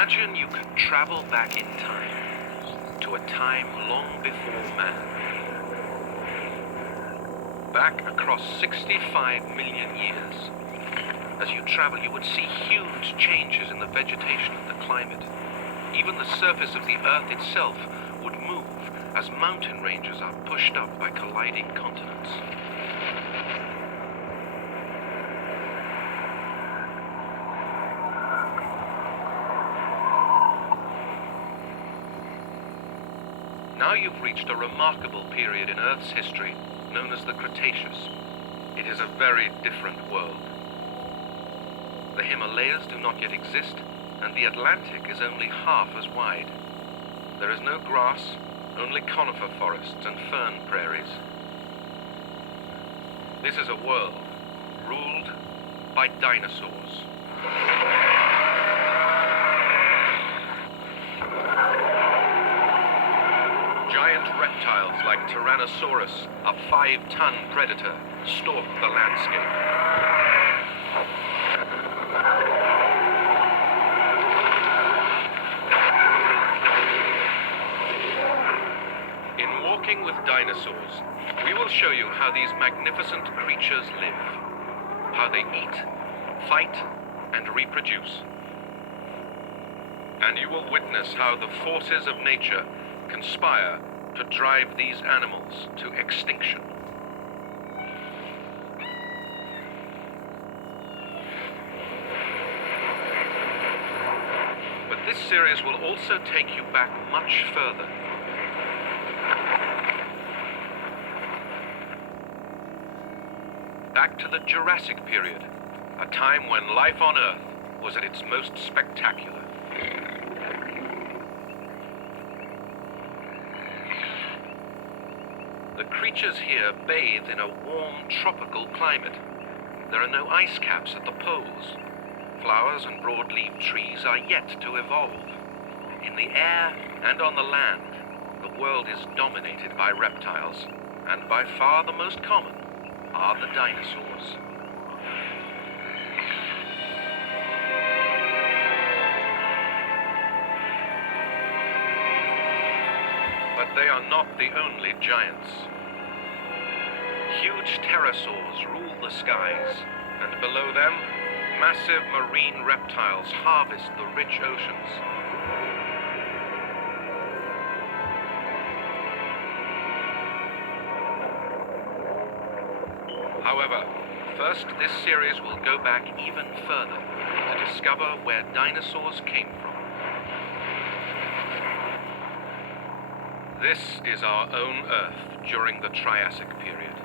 Imagine you could travel back in time, to a time long before man. Back across 65 million years. As you travel, you would see huge changes in the vegetation and the climate. Even the surface of the Earth itself would move as mountain ranges are pushed up by colliding continents. Now you've reached a remarkable period in Earth's history known as the Cretaceous. It is a very different world. The Himalayas do not yet exist, and the Atlantic is only half as wide. There is no grass, only conifer forests and fern prairies. This is a world ruled by dinosaurs. Giant reptiles like Tyrannosaurus, a 5-ton predator, stalk the landscape. In Walking with Dinosaurs, we will show you how these magnificent creatures live, how they eat, fight, and reproduce. And you will witness how the forces of nature conspire to drive these animals to extinction. But this series will also take you back much further. Back to the Jurassic period, a time when life on Earth was at its most spectacular. The creatures here bathe in a warm, tropical climate. There are no ice caps at the poles. Flowers and broad-leaved trees are yet to evolve. In the air and on the land, the world is dominated by reptiles, and by far the most common are the dinosaurs. But they are not the only giants. Huge pterosaurs rule the skies, and below them, massive marine reptiles harvest the rich oceans. However, first this series will go back even further to discover where dinosaurs came from. This is our own Earth during the Triassic period.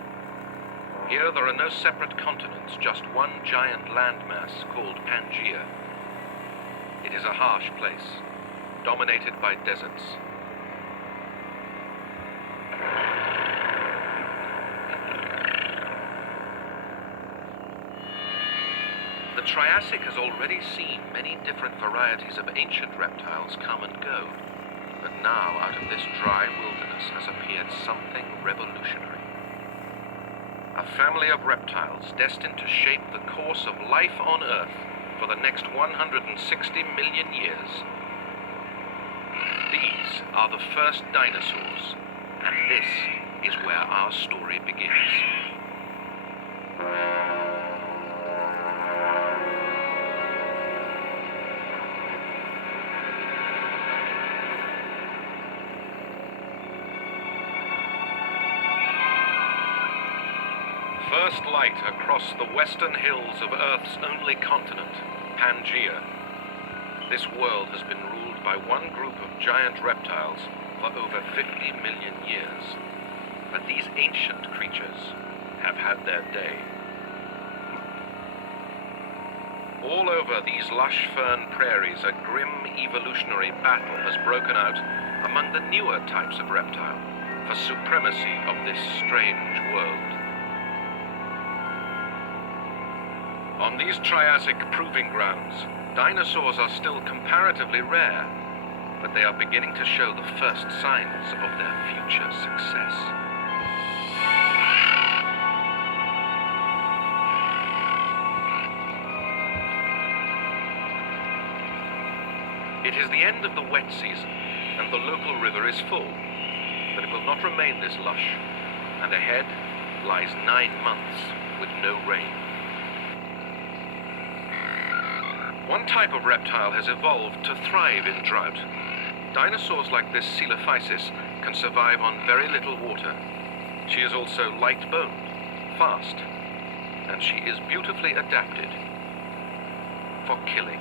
Here there are no separate continents, just one giant landmass called Pangaea. It is a harsh place, dominated by deserts. The Triassic has already seen many different varieties of ancient reptiles come and go. But now, out of this dry wilderness has appeared something revolutionary. A family of reptiles destined to shape the course of life on Earth for the next 160 million years. These are the first dinosaurs, and this is where our story begins. First light across the western hills of Earth's only continent, Pangaea. This world has been ruled by one group of giant reptiles for over 50 million years. But these ancient creatures have had their day. All over these lush fern prairies, a grim evolutionary battle has broken out among the newer types of reptile for supremacy of this strange world. On these Triassic proving grounds, dinosaurs are still comparatively rare, but they are beginning to show the first signs of their future success. It is the end of the wet season, and the local river is full, but it will not remain this lush, and ahead lies 9 months with no rain. One type of reptile has evolved to thrive in drought. Dinosaurs like this Coelophysis can survive on very little water. She is also light-boned, fast, and she is beautifully adapted for killing.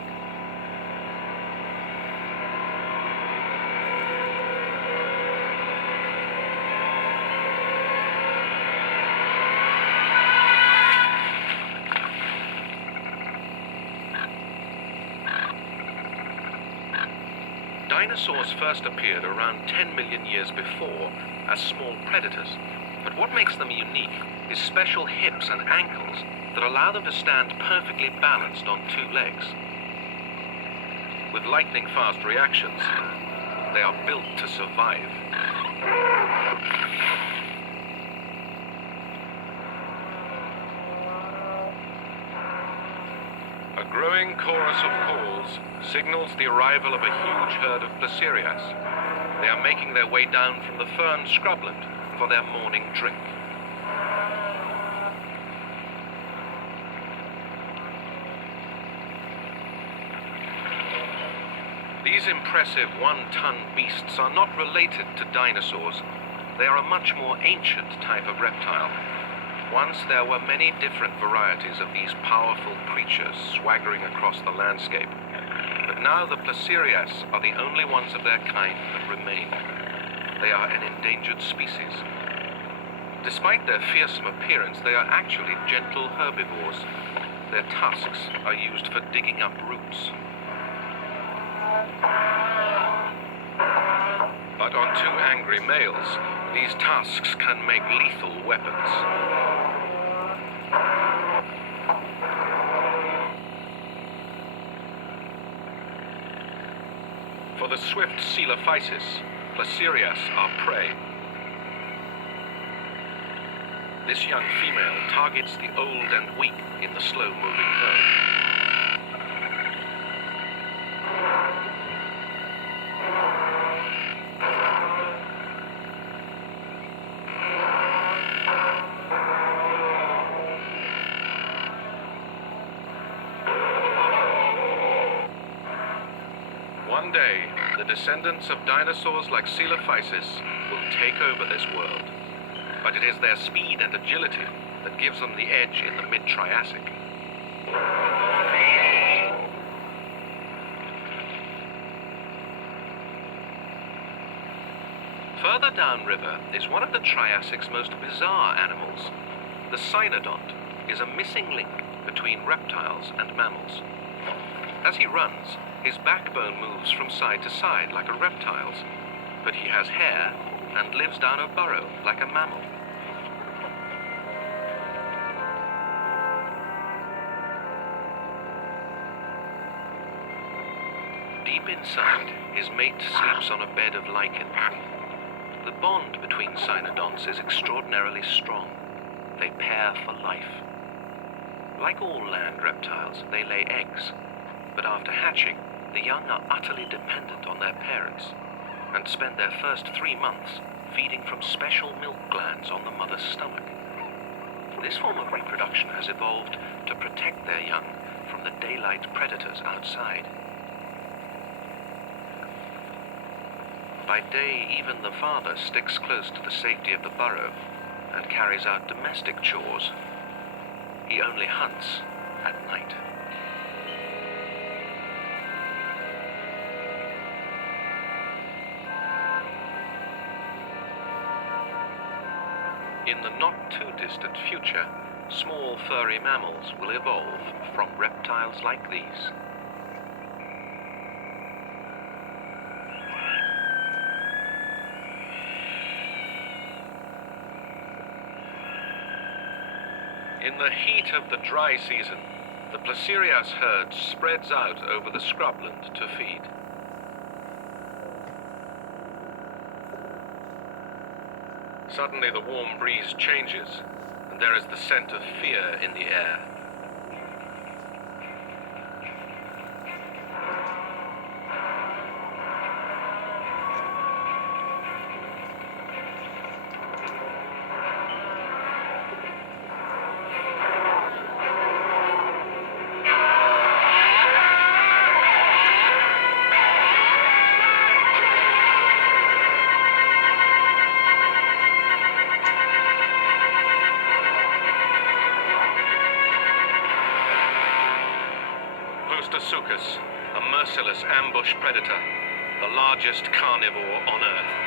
Dinosaurs first appeared around 10 million years before as small predators, but what makes them unique is special hips and ankles that allow them to stand perfectly balanced on 2 legs. With lightning-fast reactions, they are built to survive. A growing chorus of calls signals the arrival of a huge herd of Placerias. They are making their way down from the fern scrubland for their morning drink. These impressive 1-ton beasts are not related to dinosaurs. They are a much more ancient type of reptile. Once there were many different varieties of these powerful creatures swaggering across the landscape, but now the Placerias are the only ones of their kind that remain. They are an endangered species. Despite their fearsome appearance, they are actually gentle herbivores. Their tusks are used for digging up roots. But on 2 angry males, these tusks can make lethal weapons. For the swift Coelophysis, Placerias are prey. This young female targets the old and weak in the slow-moving herd. One day, the descendants of dinosaurs like Coelophysis will take over this world. But it is their speed and agility that gives them the edge in the mid-Triassic. Further downriver is one of the Triassic's most bizarre animals. The cynodont is a missing link between reptiles and mammals. As he runs, his backbone moves from side to side like a reptile's, but he has hair and lives down a burrow like a mammal. Deep inside, his mate sleeps on a bed of lichen. The bond between cynodonts is extraordinarily strong. They pair for life. Like all land reptiles, they lay eggs, but after hatching, the young are utterly dependent on their parents and spend their first 3 months feeding from special milk glands on the mother's stomach. This form of reproduction has evolved to protect their young from the daylight predators outside. By day, even the father sticks close to the safety of the burrow and carries out domestic chores. He only hunts at night. In the not-too-distant future, small furry mammals will evolve from reptiles like these. In the heat of the dry season, the Placerias herd spreads out over the scrubland to feed. Suddenly the warm breeze changes, and there is the scent of fear in the air. Rhesuchus, a merciless ambush predator, the largest carnivore on Earth.